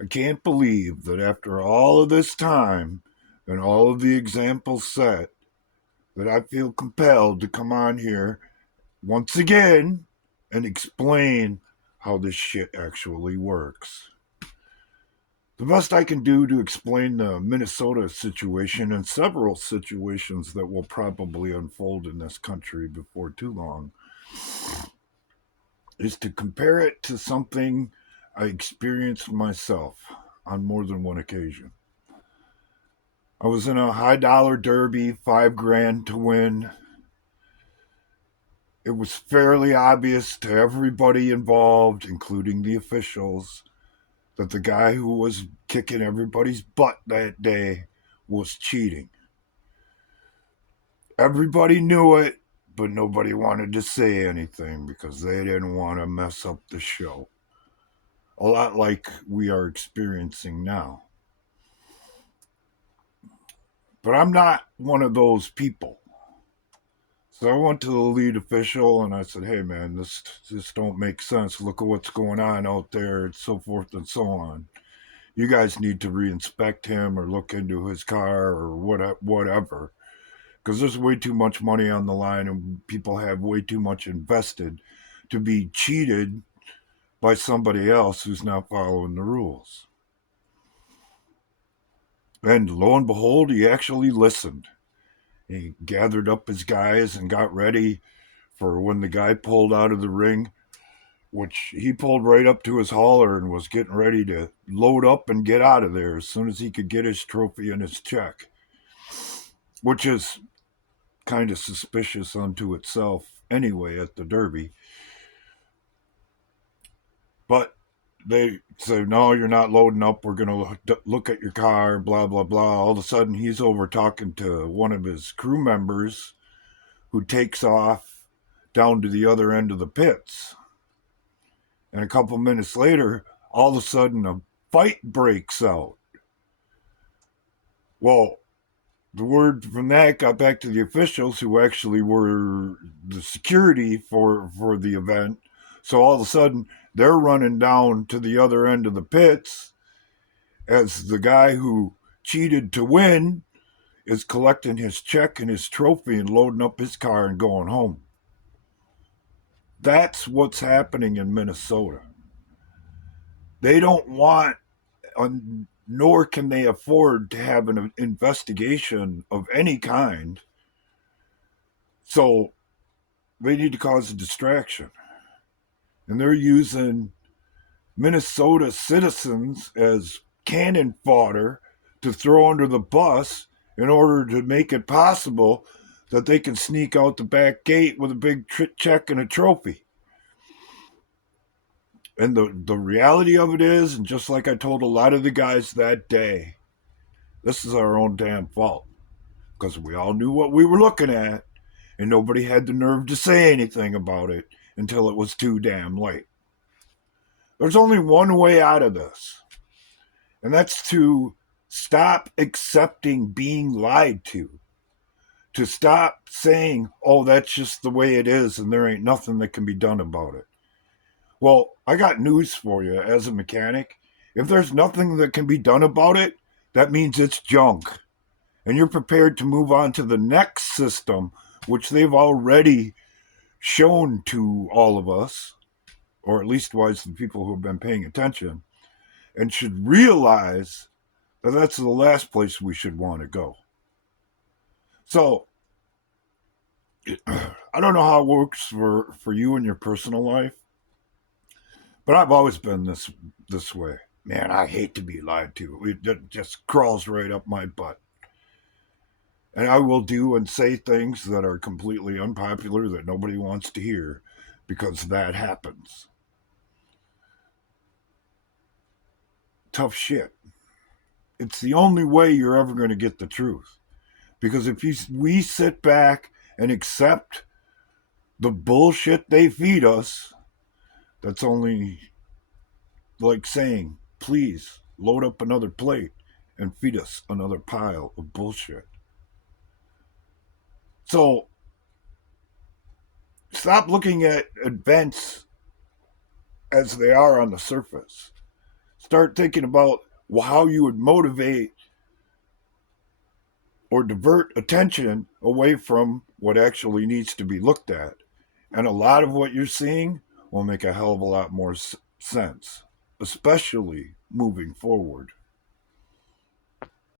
I can't believe that after all of this time and all of the examples set, that I feel compelled to come on here once again and explain how this shit actually works. The best I can do to explain the Minnesota situation and several situations that will probably unfold in this country before too long is to compare it to something I experienced myself on more than one occasion. I was in a high dollar derby, 5 grand to win. It was fairly obvious to everybody involved, including the officials, that the guy who was kicking everybody's butt that day was cheating. Everybody knew it, but nobody wanted to say anything because they didn't want to mess up the show. A lot like we are experiencing now. But I'm not one of those people. So I went to the lead official and I said, "Hey man, this don't make sense. Look at what's going on out there, and so forth and so on. You guys need to reinspect him or look into his car or whatever, because there's way too much money on the line and people have way too much invested to be cheated by somebody else who's not following the rules." And lo and behold, he actually listened. He gathered up his guys and got ready for when the guy pulled out of the ring, which he pulled right up to his hauler and was getting ready to load up and get out of there as soon as he could get his trophy and his check, which is kind of suspicious unto itself anyway at the Derby. But they say, "No, you're not loading up. We're going to look at your car, blah, blah, blah." All of a sudden, he's over talking to one of his crew members who takes off down to the other end of the pits. And a couple minutes later, all of a sudden, a fight breaks out. Well, the word from that got back to the officials who actually were the security for the event. So all of a sudden, they're running down to the other end of the pits as the guy who cheated to win is collecting his check and his trophy and loading up his car and going home. That's what's happening in Minnesota. They don't want, nor can they afford to have an investigation of any kind. So they need to cause a distraction. And they're using Minnesota citizens as cannon fodder to throw under the bus in order to make it possible that they can sneak out the back gate with a big check and a trophy. And the reality of it is, and just like I told a lot of the guys that day, this is our own damn fault because we all knew what we were looking at, and nobody had the nerve to say anything about it until it was too damn late. There's only one way out of this, and that's to stop accepting being lied to stop saying, "Oh, that's just the way it is, and there ain't nothing that can be done about it." Well, I got news for you as a mechanic. If there's nothing that can be done about it, that means it's junk. And you're prepared to move on to the next system, which they've already shown to all of us, or at least wise the people who have been paying attention, and should realize that that's the last place we should want to go. So, I don't know how it works for you in your personal life, but I've always been this way. Man, I hate to be lied to. It just crawls right up my butt. And I will do and say things that are completely unpopular that nobody wants to hear because that happens. Tough shit. It's the only way you're ever going to get the truth. Because if we sit back and accept the bullshit they feed us, that's only like saying, "Please load up another plate and feed us another pile of bullshit." So stop looking at events as they are on the surface. Start thinking about how you would motivate or divert attention away from what actually needs to be looked at. And a lot of what you're seeing will make a hell of a lot more sense, especially moving forward.